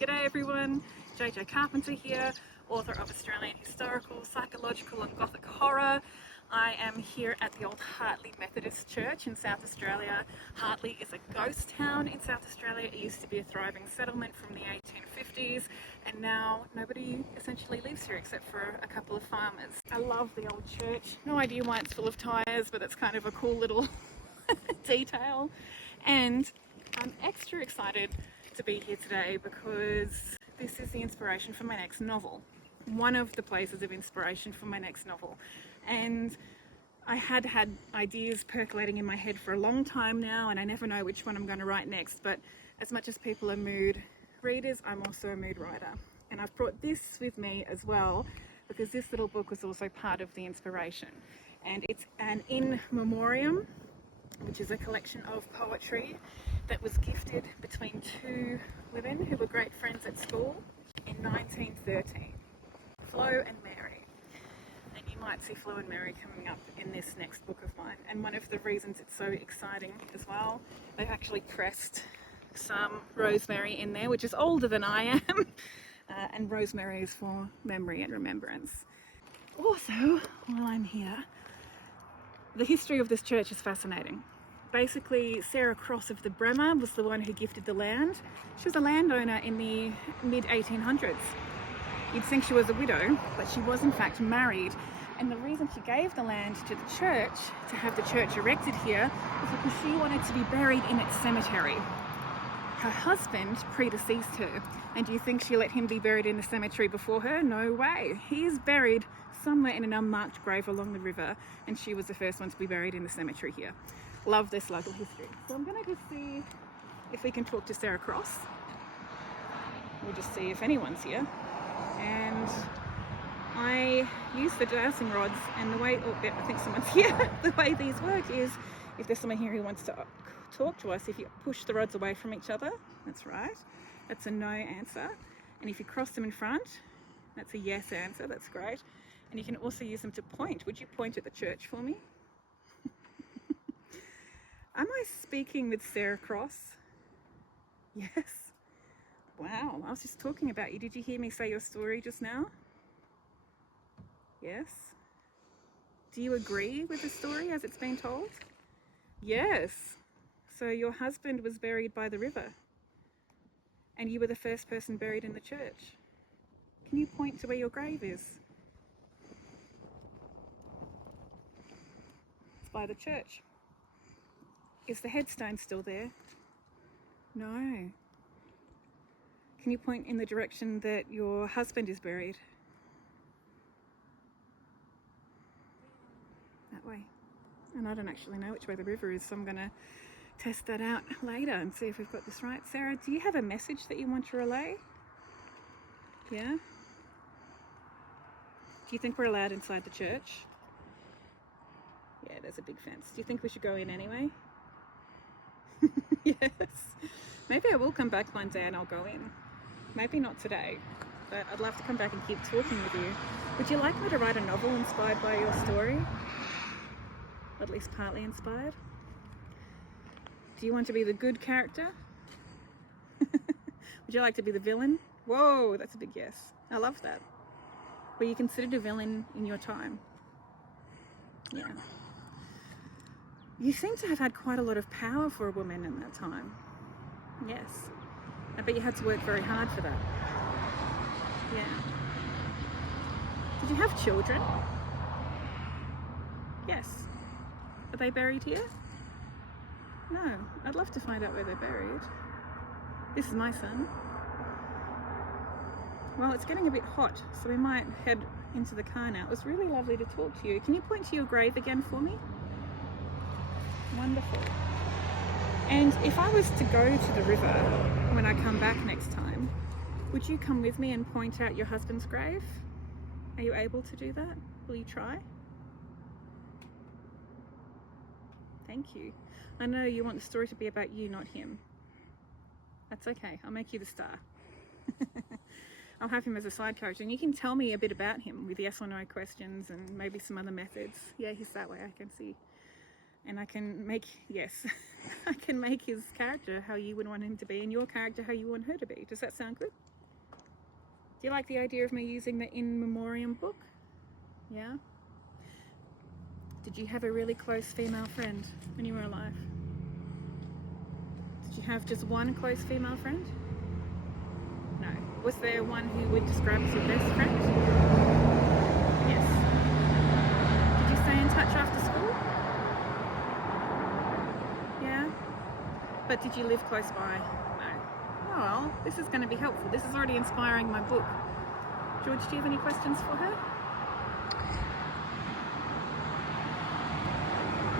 G'day everyone, JJ Carpenter here, author of Australian Historical, Psychological and Gothic Horror. I am here at the old Hartley Methodist Church in South Australia. Hartley is a ghost town in South Australia. It used to be a thriving settlement from the 1850s, and now nobody essentially lives here except for a couple of farmers. I love the old church. No idea why it's full of tyres, but it's kind of a cool little detail. And I'm extra excited to be here today because this is the inspiration for my next novel. One of the places of inspiration for my next novel. And I had ideas percolating in my head for a long time now, and I never know which one I'm going to write next. But as much as people are mood readers, I'm also a mood writer. And I've brought this with me as well because this little book was also part of the inspiration. And it's an in memoriam, which is a collection of poetry that was gifted between two women who were great friends at school in 1913, Flo and Mary. And you might see Flo and Mary coming up in this next book of mine. And one of the reasons it's so exciting as well, they've actually pressed some rosemary in there, which is older than I am, and rosemary is for memory and remembrance. Also, while I'm here, the history of this church is fascinating. Basically, Sarah Cross of the Bremer was the one who gifted the land. She was a landowner in the mid-1800s. You'd think she was a widow, but she was in fact married. And the reason she gave the land to the church, to have the church erected here, was because she wanted to be buried in its cemetery. Her husband predeceased her, and do you think she let him be buried in the cemetery before her? No way. He is buried somewhere in an unmarked grave along the river, and she was the first one to be buried in the cemetery here. Love this local history. So I'm going to just see if we can talk to Sarah Cross. We'll just see if anyone's here. And I use the dowsing rods, and the way, I think someone's here. The way these work is, if there's someone here who wants to talk to us, if you push the rods away from each other, that's right, that's a no answer. And if you cross them in front, that's a yes answer, that's great. And you can also use them to point. Would you point at the church for me? Am I speaking with Sarah Cross? Yes. Wow, I was just talking about you. Did you hear me say your story just now? Yes. Do you agree with the story as it's been told? Yes. So your husband was buried by the river, and you were the first person buried in the church. Can you point to where your grave is? It's by the church. Is the headstone still there? No. Can you point in the direction that your husband is buried? That way. And I don't actually know which way the river is, so I'm going to test that out later and see if we've got this right. Sarah, do you have a message that you want to relay? Yeah? Do you think we're allowed inside the church? Yeah, there's a big fence. Do you think we should go in anyway? Yes. Maybe I will come back one day and I'll go in. Maybe not today, but I'd love to come back and keep talking with you. Would you like me to write a novel inspired by your story? At least partly inspired? Do you want to be the good character? Would you like to be the villain? Whoa, that's a big yes. I love that. Were you considered a villain in your time? Yeah. You seem to have had quite a lot of power for a woman in that time. Yes. I bet you had to work very hard for that. Yeah. Did you have children? Yes. Are they buried here? No. I'd love to find out where they're buried. This is my son. Well, it's getting a bit hot, so we might head into the car now. It was really lovely to talk to you. Can you point to your grave again for me? Wonderful. And if I was to go to the river when I come back next time, would you come with me and point out your husband's grave? Are you able to do that? Will you try? Thank you. I know you want the story to be about you, not him. That's okay. I'll make you the star. I'll have him as a side character, and you can tell me a bit about him with yes or no questions and maybe some other methods. Yeah, he's that way, I can see. And I can make, yes, I can make his character how you would want him to be and your character how you want her to be. Does that sound good? Do you like the idea of me using the In Memoriam book? Yeah? Did you have a really close female friend when you were alive? Did you have just one close female friend? No. Was there one who would describe as your best friend? Yes. Did you stay in touch after school? Yeah? But did you live close by? No. Oh well, this is going to be helpful. This is already inspiring my book. George, do you have any questions for her?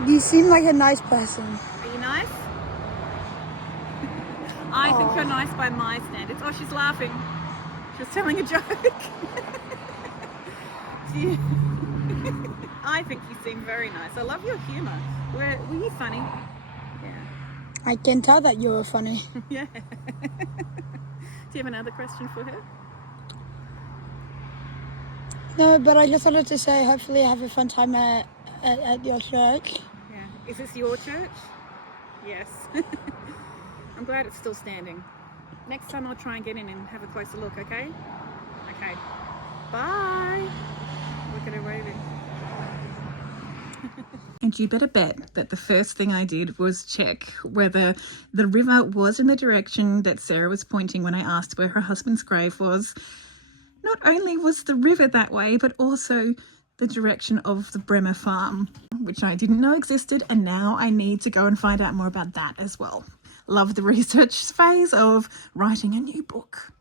You seem like a nice person. Are you nice? I think you're nice by my standards. Oh, she's laughing. She was telling a joke. I think you seem very nice. I love your humour. Were you funny? Yeah. I can tell that you were funny. Yeah. Do you have another question for her? No, but I just wanted to say hopefully I have a fun time at your church. Yeah. Is this your church? Yes. I'm glad it's still standing. Next time I'll try and get in and have a closer look, okay? Okay. Bye. Look at her waving. And you better bet that the first thing I did was check whether the river was in the direction that Sarah was pointing when I asked where her husband's grave was. Not only was the river that way, but also the direction of the Bremer farm, which I didn't know existed, and now I need to go and find out more about that as well. Love the research phase of writing a new book.